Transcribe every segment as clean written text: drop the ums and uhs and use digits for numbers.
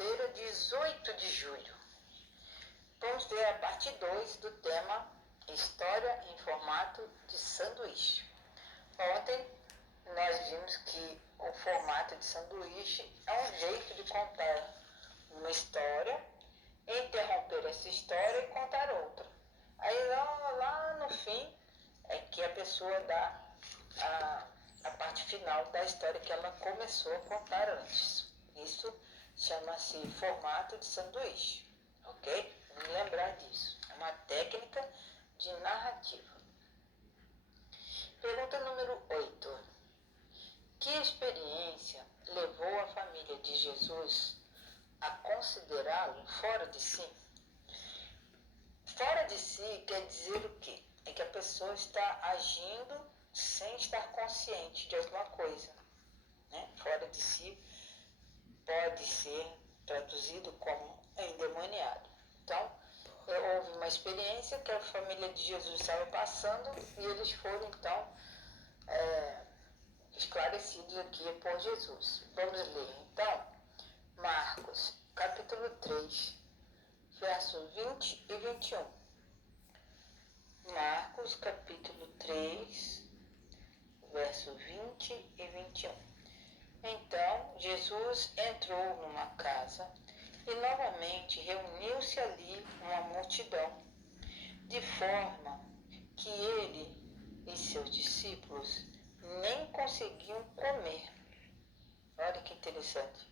Quinta-feira, 18 de julho. Vamos ver a parte 2 do tema História em formato de sanduíche. Ontem nós vimos que o formato de sanduíche é um jeito de contar uma história, interromper essa história e contar outra. Aí lá no fim é que a pessoa dá a parte final da história que ela começou a contar antes. Isso chama-se formato de sanduíche, ok? Vamos lembrar disso. É uma técnica de narrativa. Pergunta número 8. Que experiência levou a família de Jesus a considerá-lo fora de si? Fora de si quer dizer o quê? É que a pessoa está agindo sem estar consciente de alguma coisa, né? Fora de si pode ser traduzido como endemoniado. Então, houve uma experiência que a família de Jesus estava passando e eles foram, então, esclarecidos aqui por Jesus. Vamos ler, então, Marcos, capítulo 3, versos 20 e 21. Marcos, capítulo 3, versos 20 e 21. Então, Jesus entrou numa casa e novamente reuniu-se ali uma multidão, de forma que ele e seus discípulos nem conseguiam comer. Olha que interessante.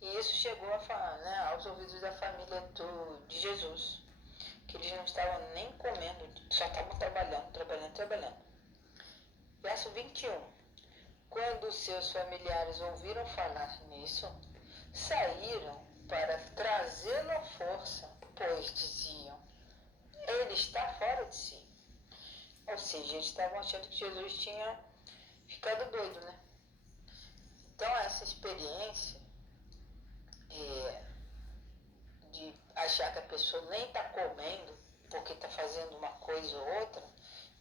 E isso chegou aos ouvidos da família de Jesus, que eles não estavam nem comendo, só estavam trabalhando. Verso 21. Quando seus familiares ouviram falar nisso, saíram para trazê-lo à força, pois diziam, ele está fora de si. Ou seja, eles estavam achando que Jesus tinha ficado doido, né? Então essa experiência de achar que a pessoa nem está comendo porque está fazendo uma coisa ou outra,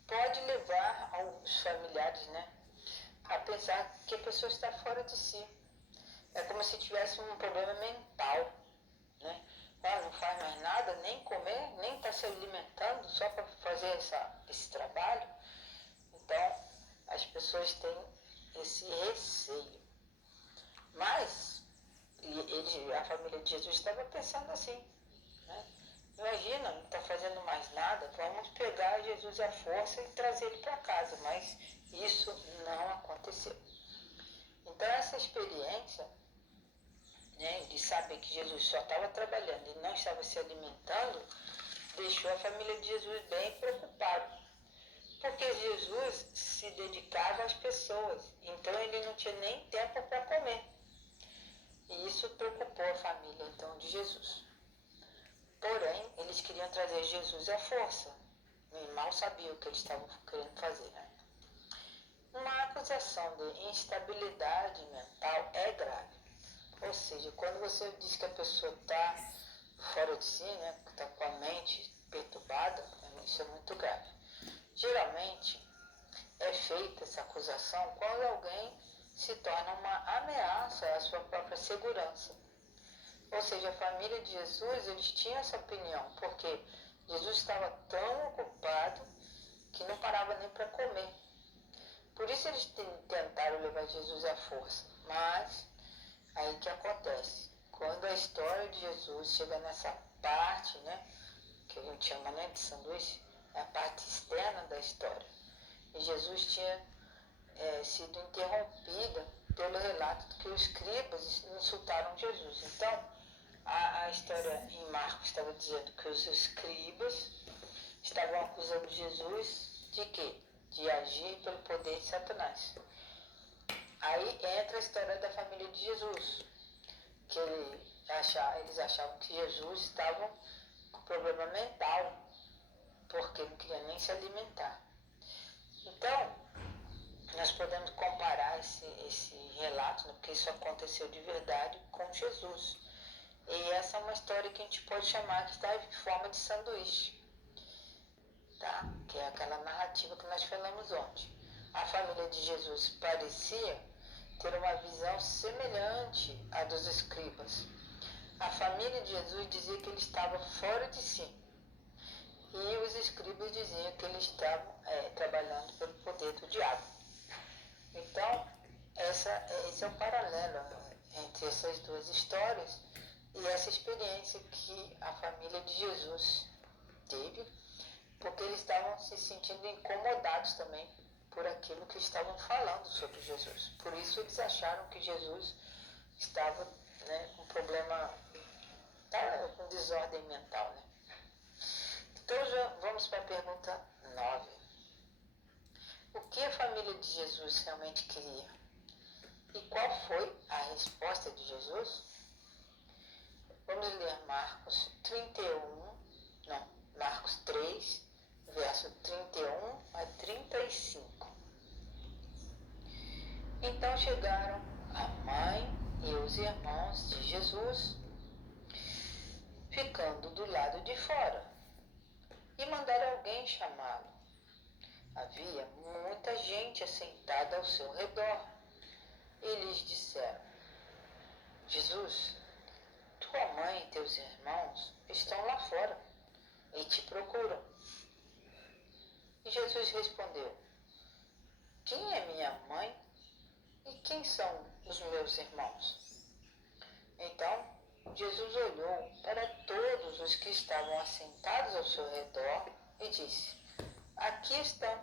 pode levar aos familiares, né, a pensar que a pessoa está fora de si. É como se tivesse um problema mental, né? Não faz mais nada, nem comer, nem está se alimentando só para fazer esse trabalho. Então, as pessoas têm esse receio. Mas a família de Jesus estava pensando assim, né? Imagina, não está fazendo mais nada, vamos pegar Jesus à força e trazer ele para casa. Mas isso não aconteceu. Então essa experiência, né, de saber que Jesus só estava trabalhando e não estava se alimentando, deixou a família de Jesus bem preocupada. Porque Jesus se dedicava às pessoas, então ele não tinha nem tempo para comer. E isso preocupou a família então de Jesus. Porém, eles queriam trazer Jesus à força. E mal sabiam o que eles estavam querendo fazer, né? Uma acusação de instabilidade mental é grave. Ou seja, quando você diz que a pessoa está fora de si, né, está com a mente perturbada, isso é muito grave. Geralmente é feita essa acusação quando alguém se torna uma ameaça à sua própria segurança. Ou seja, a família de Jesus, eles tinham essa opinião, porque Jesus estava tão ocupado que não parava nem para comer. Por isso eles tentaram levar Jesus à força. Mas aí que acontece? Quando a história de Jesus chega nessa parte, né, que a gente chama, né, de sanduíche, é a parte externa da história. E Jesus tinha sido interrompida pelo relato de que os escribas insultaram Jesus. Então, a história em Marcos estava dizendo que os escribas estavam acusando Jesus de quê? De agir pelo poder de Satanás. Aí entra a história da família de Jesus, que eles achavam que Jesus estava com problema mental, porque não queria nem se alimentar. Então, nós podemos comparar esse relato, né, porque isso aconteceu de verdade, com Jesus. E essa é uma história que a gente pode chamar que está em forma de sanduíche, tá? Que é aquela narrativa que nós falamos ontem. A família de Jesus parecia ter uma visão semelhante à dos escribas, A família de Jesus dizia que ele estava fora de si. E os escribas diziam que eles estavam trabalhando pelo poder do diabo. Então, esse é o paralelo entre essas duas histórias e essa experiência que a família de Jesus teve, porque eles estavam se sentindo incomodados também por aquilo que estavam falando sobre Jesus. Por isso eles acharam que Jesus estava com problema, com desordem mental. Então já vamos para a pergunta 9. O que a família de Jesus realmente queria? E qual foi a resposta de Jesus? Vamos ler Marcos 3, verso 31 a 35. Então chegaram a mãe e os irmãos de Jesus, ficando do lado de fora, e mandaram alguém chamá-lo. Havia muita gente assentada ao seu redor. Eles disseram: Jesus, tua mãe e teus irmãos estão lá fora e te procuram. E Jesus respondeu: quem é minha mãe e quem são os meus irmãos? Então Jesus olhou para todos os que estavam assentados ao seu redor e disse: aqui estão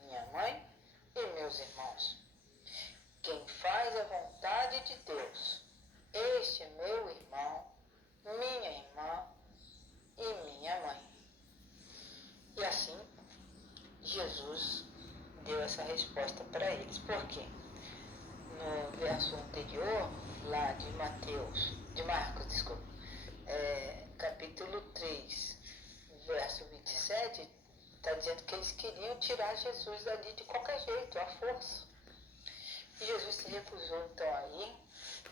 minha mãe e meus irmãos. Quem faz a vontade de Deus, este é meu irmão, minha irmã e minha mãe. E assim, Jesus deu essa resposta para eles. Por quê? No verso anterior, lá de Marcos, capítulo 3, verso 27, está dizendo que eles queriam tirar Jesus dali de qualquer jeito, à força. E Jesus se recusou então aí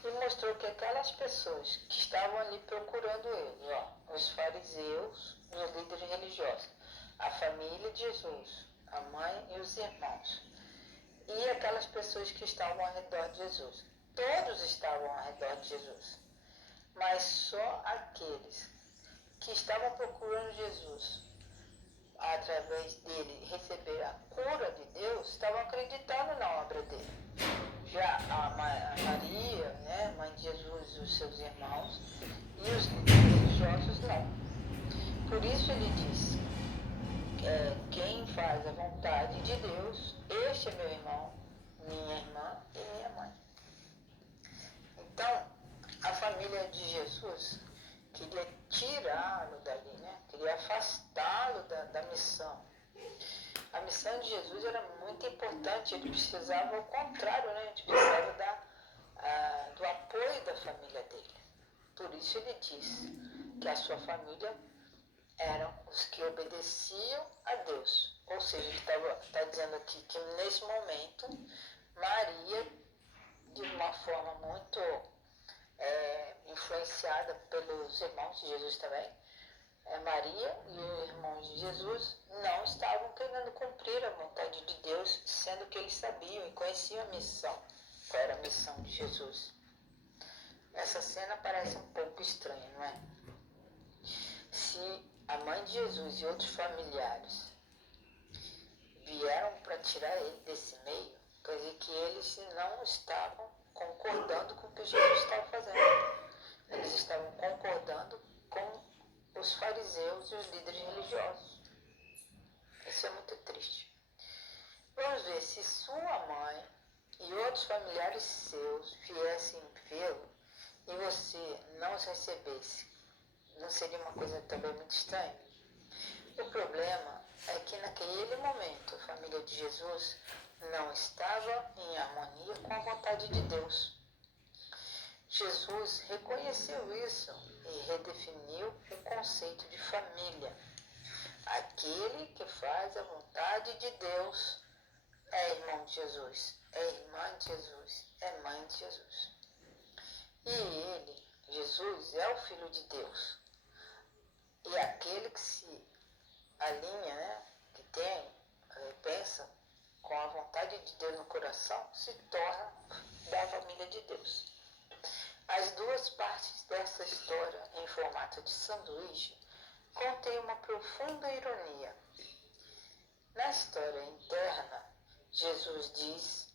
e mostrou que aquelas pessoas que estavam ali procurando ele, os fariseus, os líderes religiosos, a família de Jesus, a mãe e os irmãos, e aquelas pessoas que estavam ao redor de Jesus. Todos estavam ao redor de Jesus, mas só aqueles que estavam procurando Jesus, através dele receber a cura de Deus, estavam acreditando na obra dele. Já a Maria, mãe de Jesus e os seus irmãos, e os religiosos não. Por isso ele diz: quem faz a vontade de Deus, este é meu irmão, minha irmã e minha mãe. Então, a família de Jesus queria tirá-lo dali, queria afastá-lo da missão. A missão de Jesus era muito importante, ele precisava, ao contrário, ele precisava do apoio da família dele. Por isso ele diz que a sua família eram os que obedeciam a Deus. Ou seja, ele está dizendo aqui que nesse momento, Maria, de uma forma muito influenciada pelos irmãos de Jesus também, Maria e os irmãos de Jesus não estavam querendo cumprir a vontade de Deus, sendo que eles sabiam e conheciam a missão. Qual era a missão de Jesus? Essa cena parece um pouco estranha, não é? Se a mãe de Jesus e outros familiares vieram para tirar ele desse meio, quer dizer que eles não estavam concordando com o que Jesus estava fazendo. Eles estavam concordando com os fariseus e os líderes religiosos. Isso é muito triste. Vamos ver, se sua mãe e outros familiares seus viessem vê-lo e você não os recebesse, não seria uma coisa também muito estranha? O problema é que naquele momento a família de Jesus não estava em harmonia com a vontade de Deus. Jesus reconheceu isso e redefiniu o conceito de família. Aquele que faz a vontade de Deus é irmão de Jesus, é irmã de Jesus, é mãe de Jesus. E ele, Jesus, é o Filho de Deus. E aquele que se alinha, que pensa com a vontade de Deus no coração, se torna da família de Deus. As duas duas partes dessa história em formato de sanduíche contêm uma profunda ironia. Na história interna, Jesus diz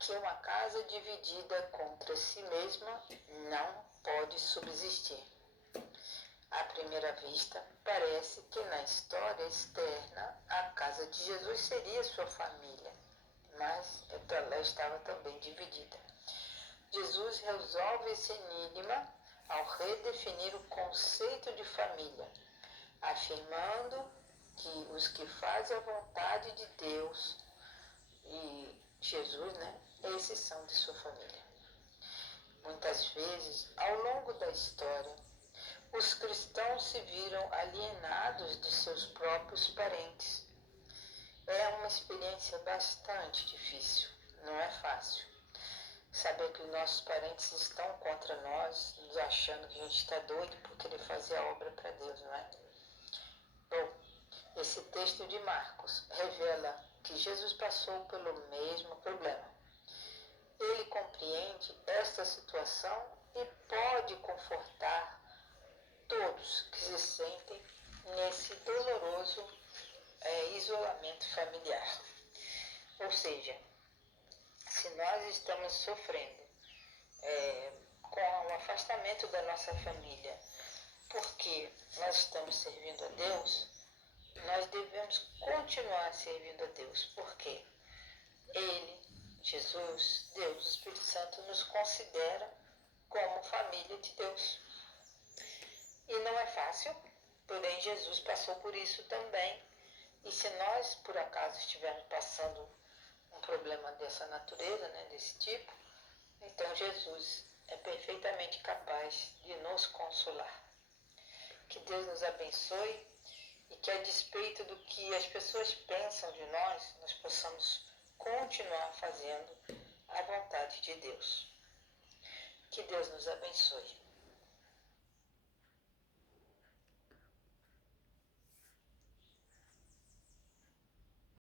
que uma casa dividida contra si mesma não pode subsistir. À primeira vista, parece que na história externa a casa de Jesus seria sua família, mas ela estava também dividida. Jesus resolve esse enigma ao redefinir o conceito de família, afirmando que os que fazem a vontade de Deus e Jesus, esses são de sua família. Muitas vezes, ao longo da história, os cristãos se viram alienados de seus próprios parentes. É uma experiência bastante difícil, não é fácil. Saber que os nossos parentes estão contra nós, nos achando que a gente está doido por querer fazer a obra para Deus, não é? Bom, esse texto de Marcos revela que Jesus passou pelo mesmo problema. Ele compreende esta situação e pode confortar todos que se sentem nesse doloroso isolamento familiar. Ou seja, se nós estamos sofrendo com o afastamento da nossa família porque nós estamos servindo a Deus, nós devemos continuar servindo a Deus, porque Ele, Jesus, Deus, o Espírito Santo, nos considera como família de Deus. E não é fácil, porém Jesus passou por isso também. E se nós, por acaso, estivermos passando um problema dessa natureza, desse tipo, então Jesus é perfeitamente capaz de nos consolar. Que Deus nos abençoe e que, a despeito do que as pessoas pensam de nós possamos continuar fazendo a vontade de Deus. Que Deus nos abençoe.